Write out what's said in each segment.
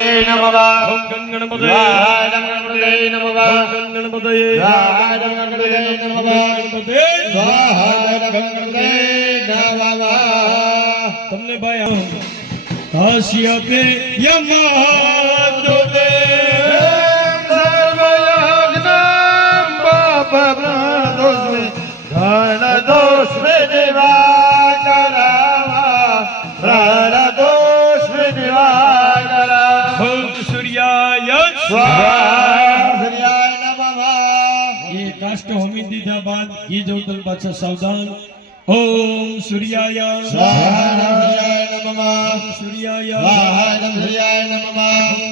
नमः ओम गणपतये नमः ओम गणपतये नमः तुमने भाई काशिया पे यमादोदे सर्वयज्ञं पापप्रदोषे धनदोषे दिवाकरः प्रणदोषे दिवाकरः ओम सूर्याय स्वाहा सूर्याय नमः ये काष्ट होमी दीदा बाद ये जोतल बादशाह सावधान ओम सूर्याय स्वाहा नमः सूर्याय स्वाहा सूर्याय नमः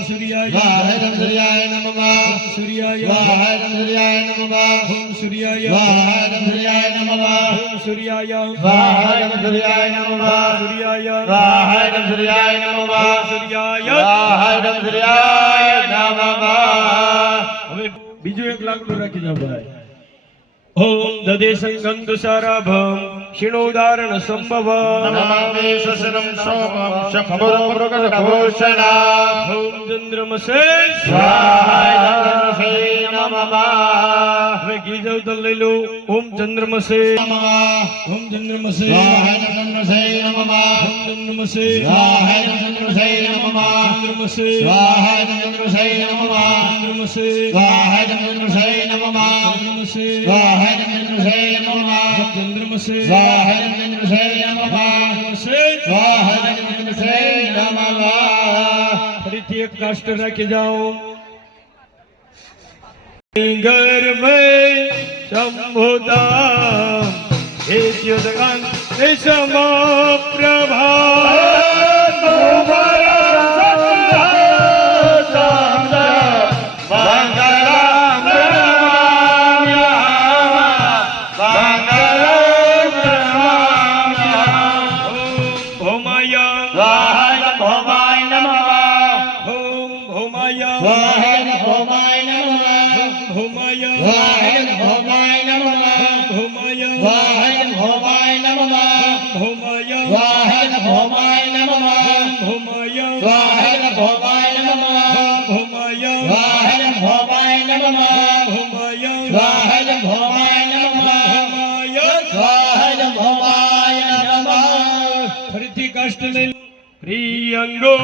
सूर्याय स्वाहा सूर्याय नमः सूर्याय स्वाहा सूर्याय नमः ओम सूर्याय स्वाहा सूर्याय नमः सूर्याय स्वाहा सूर्याय नमः सूर्याय स्वाहा सूर्याय नमः सूर्याय स्वाहा सूर्याय नमः હવે બીજું એક લાકડું રાખી જાવ ભાઈ ઓમ દદેશં ગંધુસારાભમ શિણોદારણ સંભવમ નમામિ સસરમ સોમમ શંભુરમ મૃગભૂષણા ઓમ ચંદ્રમસે સ્વાહા નમઃ હવે ઘી જવતલ લઈ લો ઓમ ચંદ્રમસે નમઃ ઓમ ચંદ્રમસે સ્વાહા ચંદ્રમસે નમઃ ઓમ ચંદ્રમસે સ્વાહા ચંદ્રમસે નમઃ ચંદ્રમસે સ્વાહા ચંદ્રમસે નમઃ ચંદ્રમસે સ્વાહા ચંદ્રમસે નમઃ ચંદ્રમસે સ્વાહા ચંદ્રમસે નમઃ ચંદ્રમસે સ્વાહા ચંદ્રમસે નમઃ ચંદ્રમસે સ્વાહા ચંદ્રમસે નમઃ ફરીથી એક કાષ્ટ રાખી જાઓ ગર્ભે સંભોતા એત્યુદગં સમપ્રભા ફરીથી કષ્ટ લઈ પ્રિયંગો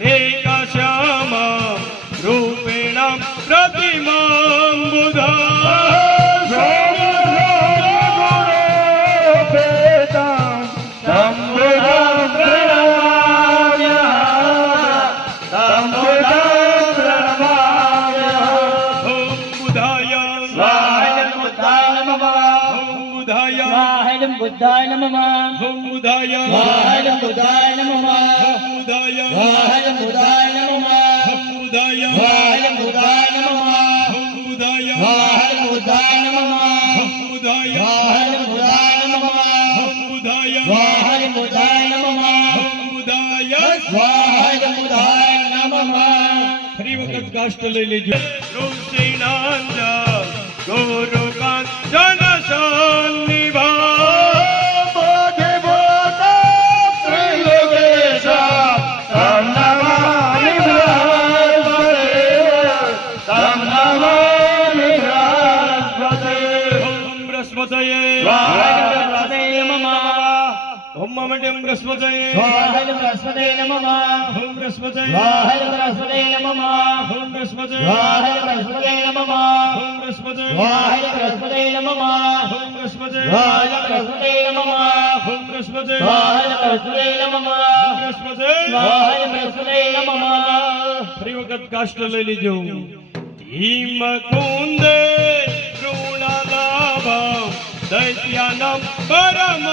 લેકા શ્યામા રૂપેણ પ્રતિમાં બુધા बुद्धाय नमः ओम बुधाय बुद्धाय नमः बुधाय बुद्धाय नमः बुधाय बुद्धाय नमः बुधाय बुद्धाय नमः बुधाय बुद्धाय नमः बुधाय बुद्धाय नमः बुधाय बुद्धाय नमः ફરી વખત કાષ્ટ લઈ લેજો ઋષિનાંદ ગુરુ કાંચન સન્નિભા ओम ममडं बृहस्पतये बृहस्पतये नमः ओम बृहस्पतये बृहस्पतये नमः ओम बृहस्पतये बृहस्पतये नमः ओम बृहस्पतये बृहस्पतये नमः ओम बृहस्पतये बृहस्पतये नमः ओम बृहस्पतये बृहस्पतये नमः बृहस्पतये बृहस्पतये नमः ફરી વખત કાષ્ટ લઈ લીજો હિમ કુંદે ઋણલાભ દૈત્યાનાં પરમં